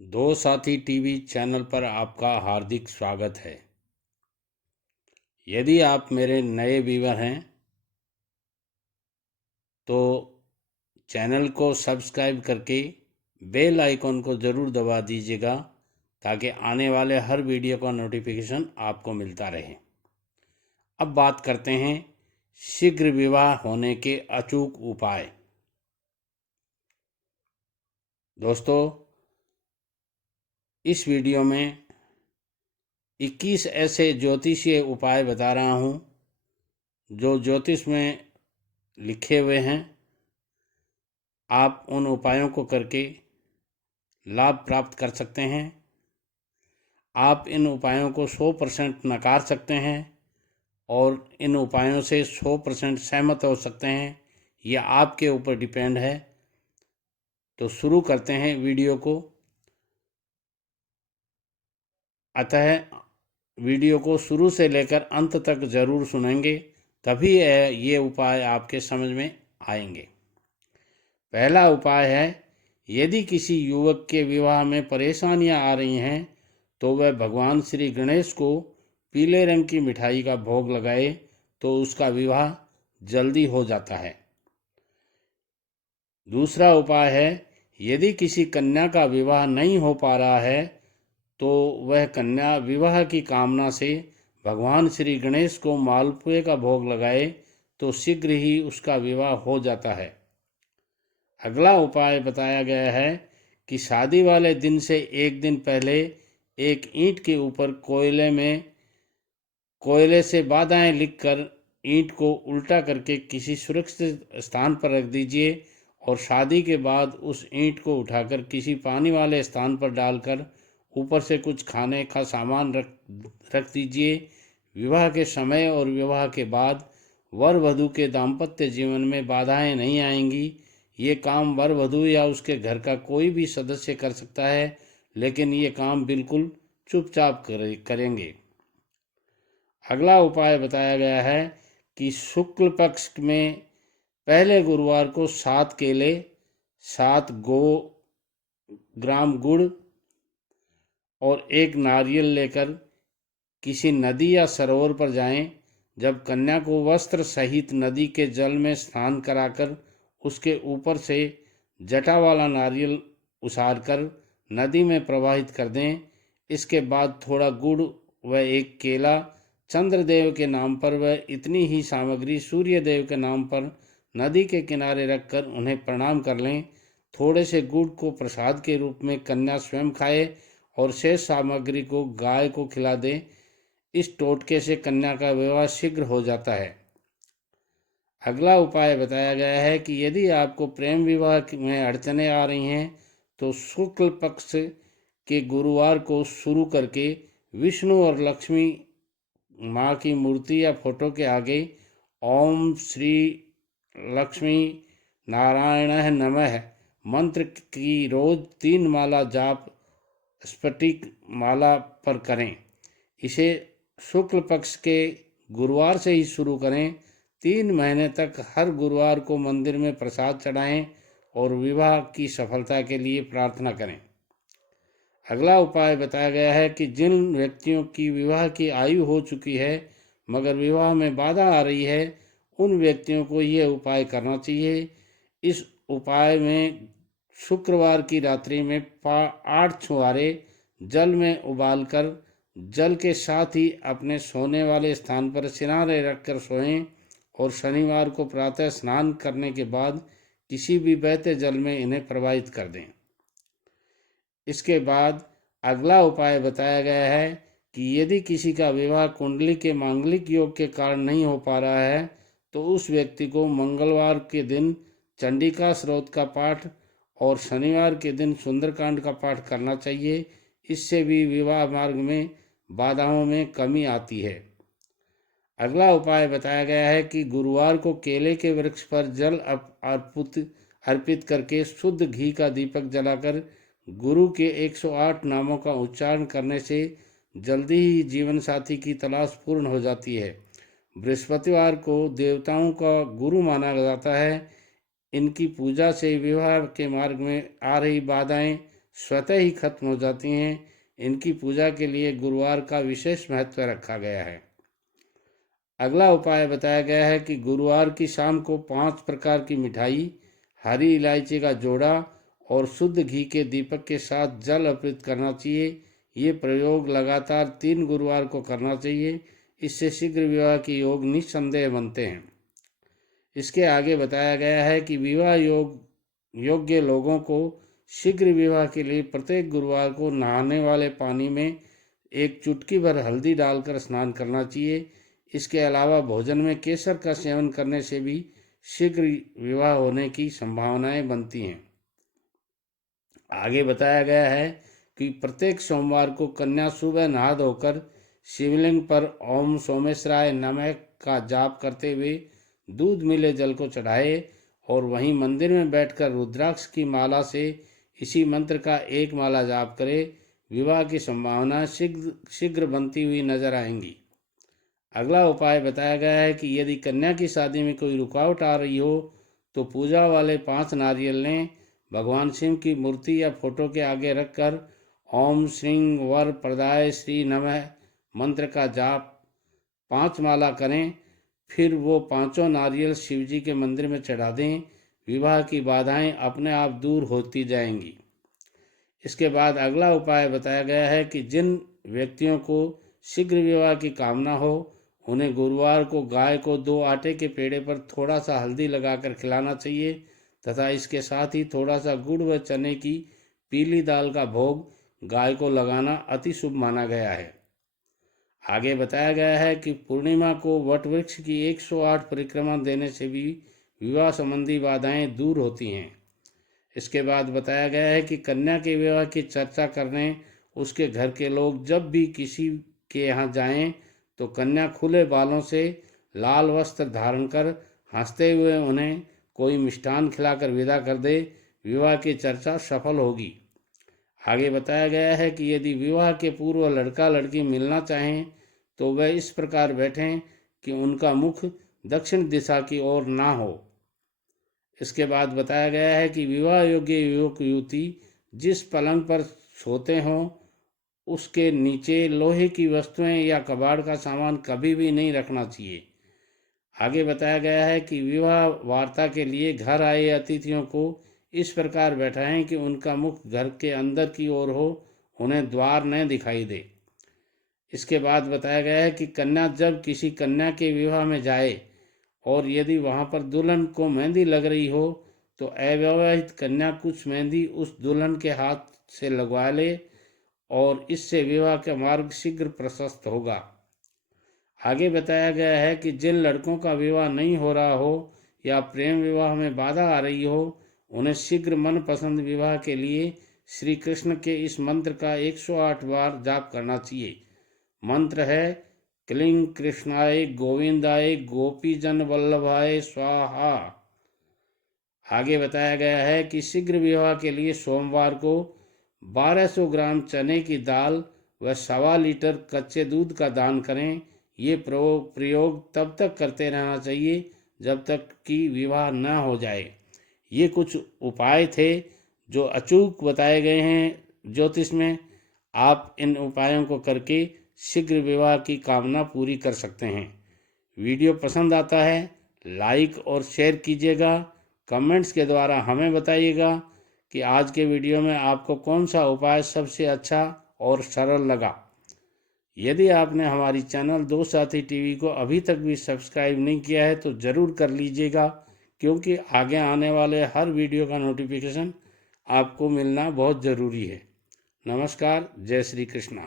दो साथी TV channel पर आपका हार्दिक स्वागत है। यदि आप मेरे नए व्यूअर हैं तो चैनल को सब्सक्राइब करके बेल आइकॉन को ज़रूर दबा दीजिएगा ताकि आने वाले हर वीडियो का नोटिफिकेशन आपको मिलता रहे। अब बात करते हैं शीघ्र विवाह होने के अचूक उपाय। दोस्तों, इस वीडियो में 21 ऐसे ज्योतिषीय उपाय बता रहा हूँ जो ज्योतिष में लिखे हुए हैं। आप उन उपायों को करके लाभ प्राप्त कर सकते हैं। आप इन उपायों को 100% नकार सकते हैं और इन उपायों से 100% सहमत हो सकते हैं। यह आपके ऊपर डिपेंड है। तो शुरू करते हैं वीडियो को। अतः वीडियो को शुरू से लेकर अंत तक ज़रूर सुनेंगे, तभी ये उपाय आपके समझ में आएंगे। पहला उपाय है, यदि किसी युवक के विवाह में परेशानियां आ रही हैं तो वह भगवान श्री गणेश को पीले रंग की मिठाई का भोग लगाए तो उसका विवाह जल्दी हो जाता है। दूसरा उपाय है, यदि किसी कन्या का विवाह नहीं हो पा रहा है तो वह कन्या विवाह की कामना से भगवान श्री गणेश को मालपुए का भोग लगाए तो शीघ्र ही उसका विवाह हो जाता है। अगला उपाय बताया गया है कि शादी वाले दिन से एक दिन पहले एक ईंट के ऊपर कोयले से बाधाएं लिखकर ईंट को उल्टा करके किसी सुरक्षित स्थान पर रख दीजिए और शादी के बाद उस ईंट को उठाकर किसी पानी वाले स्थान पर डालकर ऊपर से कुछ खाने का सामान रख दीजिए। विवाह के समय और विवाह के बाद वर वधू के दाम्पत्य जीवन में बाधाएं नहीं आएंगी। ये काम वर वधू या उसके घर का कोई भी सदस्य कर सकता है, लेकिन ये काम बिल्कुल चुपचाप करेंगे। अगला उपाय बताया गया है कि शुक्ल पक्ष में पहले गुरुवार को 7 केले, 7 ग्राम गुड़ और 1 नारियल लेकर किसी नदी या सरोवर पर जाएं। जब कन्या को वस्त्र सहित नदी के जल में स्नान कराकर उसके ऊपर से जटा वाला नारियल उसारकर नदी में प्रवाहित कर दें। इसके बाद थोड़ा गुड़ व 1 केला चंद्रदेव के नाम पर व इतनी ही सामग्री सूर्य देव के नाम पर नदी के किनारे रखकर उन्हें प्रणाम कर लें। थोड़े से गुड़ को प्रसाद के रूप में कन्या स्वयं खाए और शेष सामग्री को गाय को खिला दें। इस टोटके से कन्या का विवाह शीघ्र हो जाता है। अगला उपाय बताया गया है कि यदि आपको प्रेम विवाह में अड़चने आ रही हैं तो शुक्ल पक्ष के गुरुवार को शुरू करके विष्णु और लक्ष्मी माँ की मूर्ति या फोटो के आगे ओम श्री लक्ष्मी नारायण नमः मंत्र की रोज 3 माला जाप स्फटिक माला पर करें। इसे शुक्ल पक्ष के गुरुवार से ही शुरू करें। 3 महीने तक हर गुरुवार को मंदिर में प्रसाद चढ़ाएं और विवाह की सफलता के लिए प्रार्थना करें। अगला उपाय बताया गया है कि जिन व्यक्तियों की विवाह की आयु हो चुकी है मगर विवाह में बाधा आ रही है, उन व्यक्तियों को यह उपाय करना चाहिए। इस उपाय में शुक्रवार की रात्रि में 8 छुहारे जल में उबालकर जल के साथ ही अपने सोने वाले स्थान पर सिनारे रखकर सोएं और शनिवार को प्रातः स्नान करने के बाद किसी भी बहते जल में इन्हें प्रवाहित कर दें। इसके बाद अगला उपाय बताया गया है कि यदि किसी का विवाह कुंडली के मांगलिक योग के कारण नहीं हो पा रहा है तो उस व्यक्ति को मंगलवार के दिन चंडिका स्तोत्र का पाठ और शनिवार के दिन सुंदरकांड का पाठ करना चाहिए। इससे भी विवाह मार्ग में बाधाओं में कमी आती है। अगला उपाय बताया गया है कि गुरुवार को केले के वृक्ष पर जल अर्पित करके शुद्ध घी का दीपक जलाकर गुरु के 108 नामों का उच्चारण करने से जल्दी ही जीवन साथी की तलाश पूर्ण हो जाती है। बृहस्पतिवार को देवताओं का गुरु माना जाता है। इनकी पूजा से विवाह के मार्ग में आ रही बाधाएं स्वतः ही खत्म हो जाती हैं। इनकी पूजा के लिए गुरुवार का विशेष महत्व रखा गया है। अगला उपाय बताया गया है कि गुरुवार की शाम को 5 प्रकार की मिठाई, हरी इलायची का जोड़ा और शुद्ध घी के दीपक के साथ जल अर्पित करना चाहिए। ये प्रयोग लगातार 3 गुरुवार को करना चाहिए। इससे शीघ्र विवाह के योग निस्संदेह बनते हैं। इसके आगे बताया गया है कि विवाह योग्य लोगों को शीघ्र विवाह के लिए प्रत्येक गुरुवार को नहाने वाले पानी में एक चुटकी भर हल्दी डालकर स्नान करना चाहिए। इसके अलावा भोजन में केसर का सेवन करने से भी शीघ्र विवाह होने की संभावनाएं बनती हैं। आगे बताया गया है कि प्रत्येक सोमवार को कन्या सुबह नहा धोकर शिवलिंग पर ओम सोमेश्वराय नमः का जाप करते हुए दूध मिले जल को चढ़ाए और वहीं मंदिर में बैठकर रुद्राक्ष की माला से इसी मंत्र का एक माला जाप करे। विवाह की संभावना शीघ्र बनती हुई नजर आएंगी। अगला उपाय बताया गया है कि यदि कन्या की शादी में कोई रुकावट आ रही हो तो पूजा वाले 5 नारियल लें, भगवान शिव की मूर्ति या फोटो के आगे रखकर ओम श्रीं वर प्रदाय श्री नमः मंत्र का जाप 5 माला करें। फिर वो 5 नारियल शिवजी के मंदिर में चढ़ा दें। विवाह की बाधाएं अपने आप दूर होती जाएंगी। इसके बाद अगला उपाय बताया गया है कि जिन व्यक्तियों को शीघ्र विवाह की कामना हो उन्हें गुरुवार को गाय को 2 आटे के पेड़े पर थोड़ा सा हल्दी लगाकर खिलाना चाहिए तथा इसके साथ ही थोड़ा सा गुड़ व चने की पीली दाल का भोग गाय को लगाना अति शुभ माना गया है। आगे बताया गया है कि पूर्णिमा को वट वृक्ष की 108 परिक्रमा देने से भी विवाह संबंधी बाधाएं दूर होती हैं। इसके बाद बताया गया है कि कन्या के विवाह की चर्चा करने उसके घर के लोग जब भी किसी के यहाँ जाएं तो कन्या खुले बालों से लाल वस्त्र धारण कर हंसते हुए उन्हें कोई मिष्ठान खिलाकर विदा कर दे। विवाह की चर्चा सफल होगी। आगे बताया गया है कि यदि विवाह के पूर्व लड़का लड़की मिलना चाहें तो वह इस प्रकार बैठें कि उनका मुख दक्षिण दिशा की ओर ना हो। इसके बाद बताया गया है कि विवाह योग्य युवक युवती जिस पलंग पर सोते हों उसके नीचे लोहे की वस्तुएं या कबाड़ का सामान कभी भी नहीं रखना चाहिए। आगे बताया गया है कि विवाह वार्ता के लिए घर आए अतिथियों को इस प्रकार बैठाएं कि उनका मुख घर के अंदर की ओर हो, उन्हें द्वार न दिखाई दे। इसके बाद बताया गया है कि कन्या जब किसी कन्या के विवाह में जाए और यदि वहां पर दुल्हन को मेहंदी लग रही हो तो अविवाहित कन्या कुछ मेहंदी उस दुल्हन के हाथ से लगवा ले और इससे विवाह का मार्ग शीघ्र प्रशस्त होगा। आगे बताया गया है कि जिन लड़कों का विवाह नहीं हो रहा हो या प्रेम विवाह में बाधा आ रही हो उन्हें शीघ्र मनपसंद विवाह के लिए श्री कृष्ण के इस मंत्र का 108 बार जाप करना चाहिए। मंत्र है क्लीं कृष्णाय गोविंदाय गोपीजन वल्लभाय स्वाहा। आगे बताया गया है कि शीघ्र विवाह के लिए सोमवार को 1200 ग्राम चने की दाल व 1.25 लीटर कच्चे दूध का दान करें। ये प्रयोग तब तक करते रहना चाहिए जब तक कि विवाह न हो जाए। ये कुछ उपाय थे जो अचूक बताए गए हैं ज्योतिष में। आप इन उपायों को करके शीघ्र विवाह की कामना पूरी कर सकते हैं। वीडियो पसंद आता है लाइक और शेयर कीजिएगा। कमेंट्स के द्वारा हमें बताइएगा कि आज के वीडियो में आपको कौन सा उपाय सबसे अच्छा और सरल लगा। यदि आपने हमारी चैनल दो साथी टीवी को अभी तक भी सब्सक्राइब नहीं किया है तो ज़रूर कर लीजिएगा, क्योंकि आगे आने वाले हर वीडियो का नोटिफिकेशन आपको मिलना बहुत ज़रूरी है। नमस्कार, जय श्री कृष्णा।